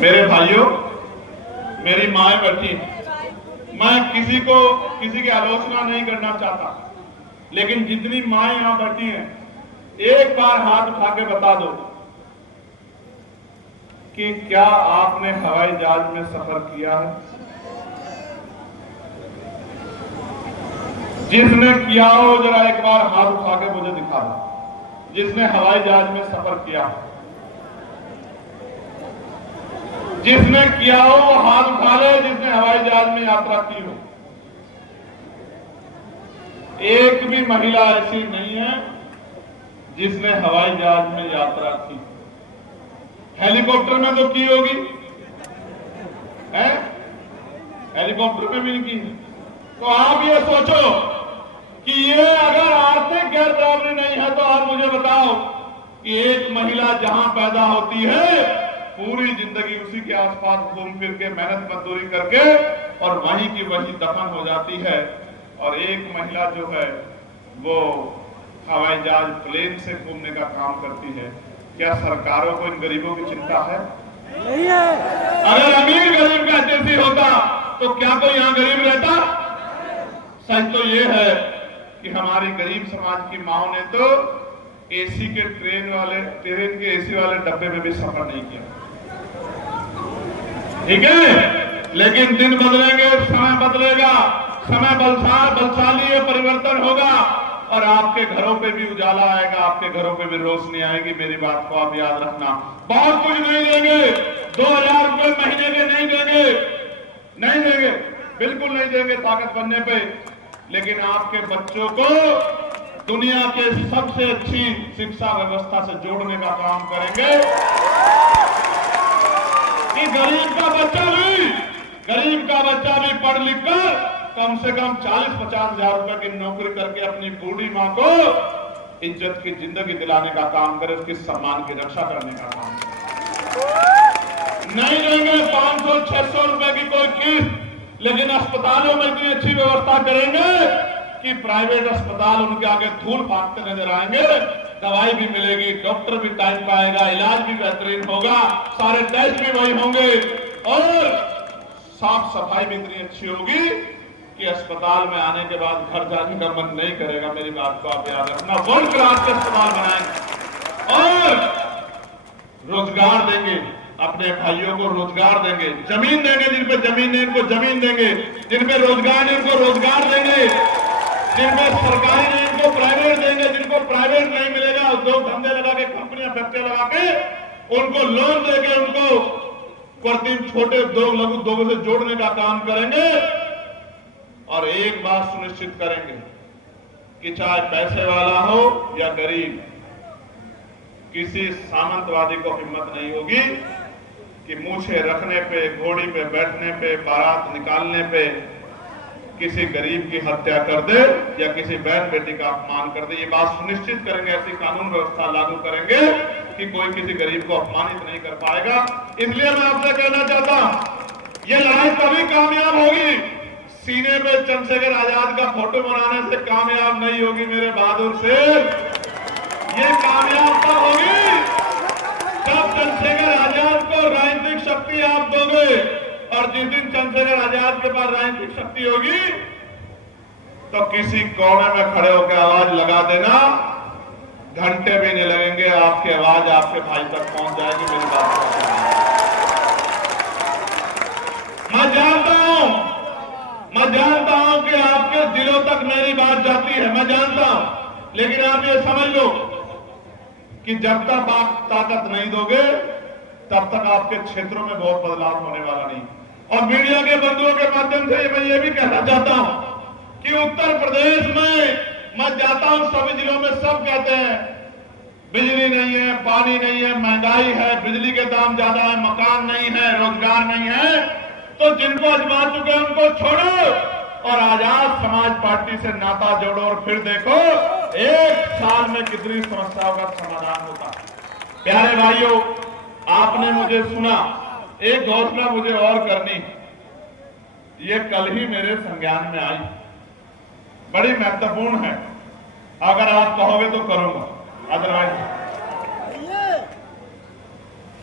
मेरे भाइयों, मेरी माएं बैठी, मैं किसी की आलोचना नहीं करना चाहता, लेकिन जितनी माएं यहां बैठी हैं, एक बार हाथ उठा के बता दो कि क्या आपने हवाई जहाज में सफर किया है? जिसने किया हो जरा एक बार हाथ उठा के मुझे दिखा दो, जिसने हवाई जहाज में सफर किया हो। जिसने किया हो वो हाथ उठा ले, जिसने हवाई जहाज में यात्रा की हो। एक भी महिला ऐसी नहीं है जिसने हवाई जहाज में यात्रा की। हेलीकॉप्टर में तो की होगी, है? हेलीकॉप्टर में भी नहीं की। तो आप ये सोचो कि ये अगर आर्थिक गैर बराबरी नहीं है तो आप मुझे बताओ कि एक महिला जहां पैदा होती है पूरी जिंदगी उसी के आसपास घूम फिर के मेहनत मजदूरी करके और वहीं की वहीं दफन हो जाती है, और एक महिला जो है वो हवाई जहाज प्लेन से घूमने का काम करती है। क्या सरकारों को इन गरीबों की चिंता है? नहीं है। अगर अमीर गरीब का जैसी होता तो क्या कोई यहां गरीब रहता? सच तो ये है कि हमारी गरीब समाज की माओ ने तो एसी के ट्रेन के एसी वाले डब्बे में भी सफर नहीं किया। ठीक है, लेकिन दिन बदलेंगे, समय बदलेगा, समय बलशाली है, परिवर्तन होगा और आपके घरों पे भी उजाला आएगा, आपके घरों पे भी रोशनी आएगी। मेरी बात को आप याद रखना। बहुत कुछ नहीं देंगे, 2000 रुपए महीने के नहीं देंगे, नहीं देंगे, बिल्कुल नहीं देंगे ताकत बनने पे, लेकिन आपके बच्चों को दुनिया के सबसे अच्छी शिक्षा व्यवस्था से जोड़ने का काम करेंगे कि गरीब का बच्चा भी पढ़ लिख कर कम से कम 40-50 हजार रुपए की नौकरी करके अपनी बूढ़ी मां को इज्जत की जिंदगी दिलाने का काम करे, उसके सम्मान की रक्षा करने का काम करे। नहीं देंगे 500-600 रुपए की कोई किस्त, लेकिन अस्पतालों में इतनी अच्छी व्यवस्था करेंगे कि प्राइवेट अस्पताल उनके आगे धूल फाड़ते नजर आएंगे। दवाई भी मिलेगी, डॉक्टर भी टाइम पे आएगा, इलाज भी बेहतरीन होगा, सारे टेस्ट भी वही होंगे और साफ सफाई भी इतनी अच्छी होगी कि अस्पताल में आने के बाद घर जाने का मन नहीं करेगा। मेरी बात को आप याद रखना। वर्ल्ड क्लास के अस्पताल बनाएंगे और रोजगार देंगे, अपने भाइयों को रोजगार देंगे, जमीन देंगे, जिन पे जमीन नहीं उनको जमीन देंगे, जिन पे रोजगार नहीं उनको रोजगार देंगे, जिनमें सरकारी नहीं उनको प्राइवेट देंगे, जिनको प्राइवेट नहीं मिलेगा उद्योग धंधे लगा के, कंपनियां फैक्ट्रियां लगा के उनको लोन देके उनको प्रतिम छोटे उद्योग लघु उद्योगों से जोड़ने का काम करेंगे। और एक बात सुनिश्चित करेंगे कि चाहे पैसे वाला हो या गरीब, किसी सामंतवादी को हिम्मत नहीं होगी कि मूछे रखने पे, घोड़ी पे बैठने पे, बारात निकालने पे किसी गरीब की हत्या कर दे या किसी बहन बेटी का अपमान कर दे। ये बात सुनिश्चित करेंगे, ऐसी कानून व्यवस्था लागू करेंगे कि कोई किसी गरीब को अपमानित नहीं कर पाएगा। इसलिए मैं आपसे कहना चाहता हूं, ये लड़ाई तभी कामयाब होगी, सीने पे चंद्रशेखर आजाद का फोटो बनाने से कामयाब नहीं होगी मेरे बहादुर से। ये कामयाब तब होगी जब चंद्रशेखर आजाद को राजनीतिक शक्ति आप दोगे, और जिस दिन चंद्रशेखर आजाद के पास राजनीतिक शक्ति होगी तो किसी कोने में खड़े होकर आवाज लगा देना, घंटे भी नहीं लगेंगे, आपकी आवाज आपके भाई तक पहुंच जाएगी। मेरी बात मैं जानता हूं कि आपके दिलों तक मेरी बात जाती है, मैं जानता हूं, लेकिन आप ये समझ लो कि जब तक आप ताकत नहीं दोगे तब तक आपके क्षेत्रों में बहुत बदलाव होने वाला नहीं। और मीडिया के बंधुओं के माध्यम से मैं ये भी कहना चाहता हूं कि उत्तर प्रदेश में मैं जाता हूं, सभी जिलों में सब कहते हैं बिजली नहीं है, पानी नहीं है, महंगाई है, बिजली के दाम ज्यादा है, मकान नहीं है, रोजगार नहीं है। तो जिनको आजमा चुके हैं उनको छोड़ो और आजाद समाज पार्टी से नाता जोड़ो और फिर देखो एक साल में कितनी समस्याओं का समाधान होता है। प्यारे भाइयों, आपने मुझे सुना, एक घोषणा मुझे और करनी, ये कल ही मेरे संज्ञान में आई, बड़ी महत्वपूर्ण है। अगर आप कहोगे तो करूंगा, अदरवाइज।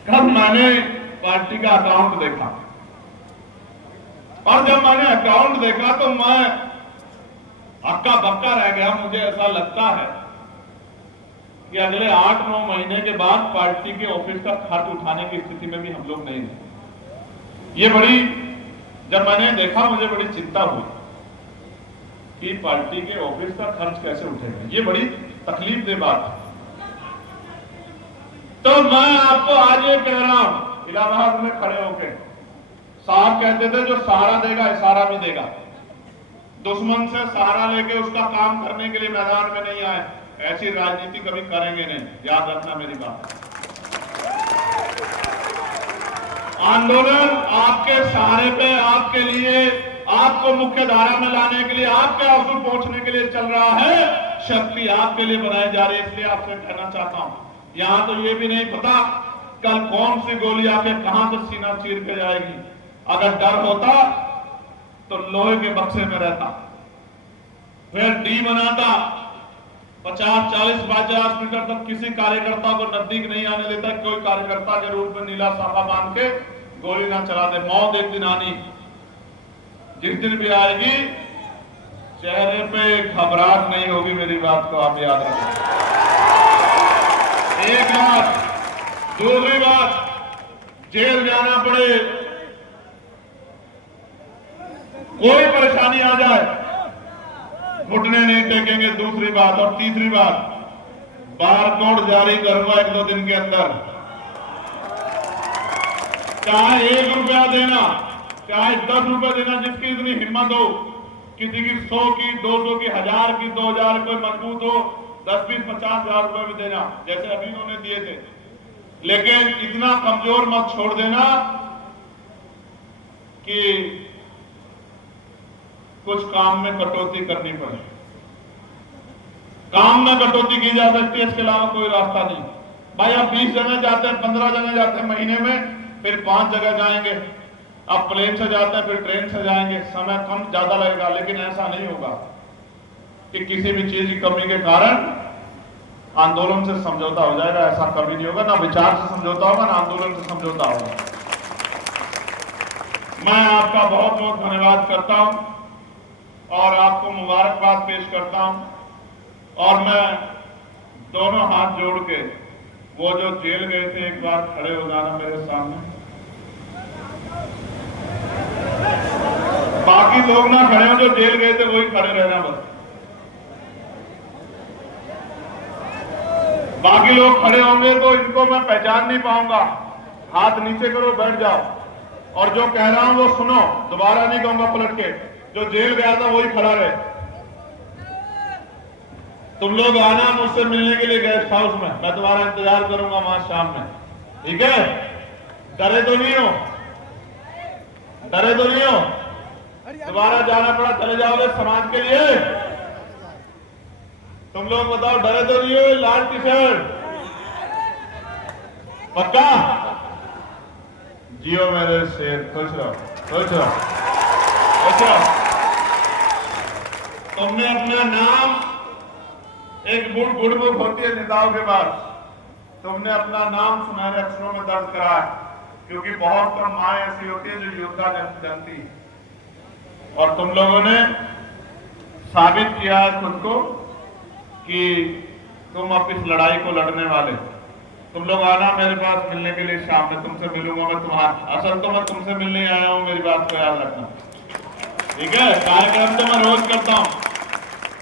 कल मैंने पार्टी का अकाउंट देखा, और जब मैंने अकाउंट देखा तो मैं हक्का बक्का रह गया। मुझे ऐसा लगता है कि अगले 8-9 महीने के बाद पार्टी के ऑफिस का खर्च उठाने की स्थिति में भी हम लोग नहीं हैं। ये बड़ी, जब मैंने देखा मुझे बड़ी चिंता हुई कि पार्टी के ऑफिस का खर्च कैसे उठेगा। ये बड़ी तकलीफ दे बात है। तो मैं आपको आज ये कह रहा हूं, इलाहाबाद में खड़े होकर साहब कहते थे जो सहारा देगा इशारा भी देगा। दुश्मन से सहारा लेके उसका काम करने के लिए मैदान में नहीं आए, ऐसी राजनीति कभी करेंगे नहीं, याद रखना मेरी बात। आंदोलन आपके सहारे पे, आपके लिए, आपको मुख्य धारा में लाने के लिए, आपके आंसू पोंछने के लिए चल रहा है। शक्ति आपके लिए बनाई जा रही है। इसलिए आपसे कहना चाहता हूं, यहां तो ये भी नहीं पता कल कौन सी गोली आके कहां से सीना चीर के जाएगी। अगर डर होता तो लोहे के बक्से में रहता, फिर डी बनाता, 50-40-50 मीटर तक किसी कार्यकर्ता को नजदीक नहीं आने देता। कोई कार्यकर्ता के रूप में नीला साफा बांध के गोली ना चला दे। मौत एक दिन आनी, जिस दिन भी आएगी चेहरे पे घबराहट नहीं होगी। मेरी बात को आप याद रखें। एक बात, दूसरी बात, जेल जाना पड़े, कोई परेशानी आ जाए, घुटने नहीं टेकेंगे। दूसरी बात, और तीसरी बात, बारकोड जारी करूंगा 1-2 दिन के अंदर। चाहे 1 रुपया देना, चाहे 10 रुपया देना, जिसकी इतनी हिम्मत हो, किसी की 100 की, 200 की, 1000 की, 2000, कोई मजबूत हो 10-20-50 हजार रुपए भी देना, जैसे अभी उन्होंने दिए थे। लेकिन इतना कमजोर मत छोड़ देना कि कुछ काम में कटौती करनी पड़े। काम में कटौती की जा सकती है, इसके अलावा कोई रास्ता नहीं। भाई आप 20 जगह जाते हैं, 15 जगह जाते हैं महीने में, फिर 5 जगह जाएंगे। आप प्लेन से जाते हैं, फिर ट्रेन से जाएंगे, समय कम ज्यादा लगेगा। लेकिन ऐसा नहीं होगा कि किसी भी चीज की कमी के कारण आंदोलन से समझौता हो जाएगा। ऐसा कभी नहीं होगा। ना विचार से समझौता होगा, ना आंदोलन से समझौता होगा। मैं आपका बहुत बहुत धन्यवाद करता हूं और आपको मुबारकबाद पेश करता हूं। और मैं दोनों हाथ जोड़ के, वो जो जेल गए थे, एक बार खड़े हो जाना मेरे सामने। बाकी लोग ना खड़े हो, जो जेल गए थे वही खड़े रहना बस। बाकी लोग खड़े होंगे तो इनको मैं पहचान नहीं पाऊंगा। हाथ नीचे करो, बैठ जाओ। और जो कह रहा हूं वो सुनो, दोबारा नहीं कहूंगा पलट के। जो जेल गया था वही खड़ा रहे। तुम लोग आना मुझसे मिलने के लिए गेस्ट हाउस में, मैं तुम्हारा इंतजार करूंगा वहां शाम में, ठीक है? डरे तो नहीं हो? डरे तो नहीं हो? दोबारा जाना पड़ा चले जाओगे समाज के लिए? तुम लोग बताओ, डरे तो नहीं हो? लाल टी शर्ट पक्का? जियो मेरे शेर, खुश रहो, खुश रहो, खुश रहो। तुमने अपना नाम, एक गुड बुक होती है नेताओं के बाद, तुमने अपना नाम सुनहरे अक्षरों में दर्ज करा है। क्योंकि बहुत कम मां ऐसी होती है जो योद्धा जनती, और तुम लोगों ने साबित किया है खुद को कि तुम अब इस लड़ाई को लड़ने वाले। तुम लोग आना मेरे पास मिलने के लिए शाम में, तुमसे मिलूंगा मैं। तुम्हारा असल तो मैं तुमसे मिलने आया हूं, मेरी बात को याद रखना, ठीक है? कार्यक्रम तो मैं रोज करता हूं,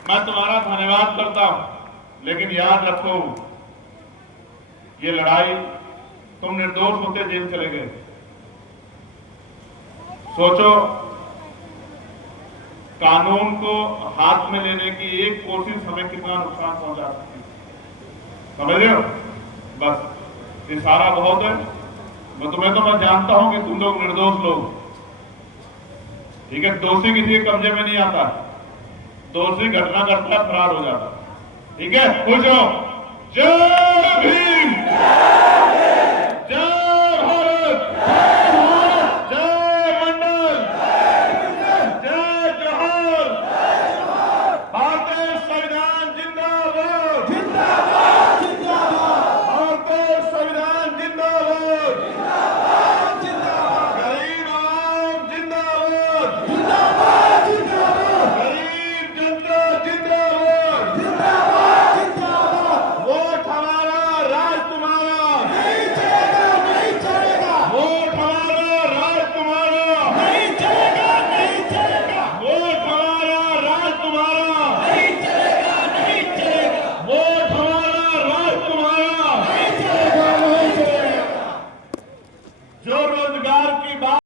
मैं तुम्हारा धन्यवाद करता हूं, लेकिन याद रखो ये लड़ाई, तुम निर्दोष होते जेल चले गए। सोचो, कानून को हाथ में लेने की एक कोशिश हमें कितना नुकसान पहुंचा सकती है, समझ रहे हो? बस इशारा बहुत है। मैं जानता हूं कि तुम लोग निर्दोष लोग, ठीक है? दोषी किसी के कब्जे में नहीं आता, दोषी घटना करता है, फरार हो जाता, ठीक है? खुश हो? जय भीम।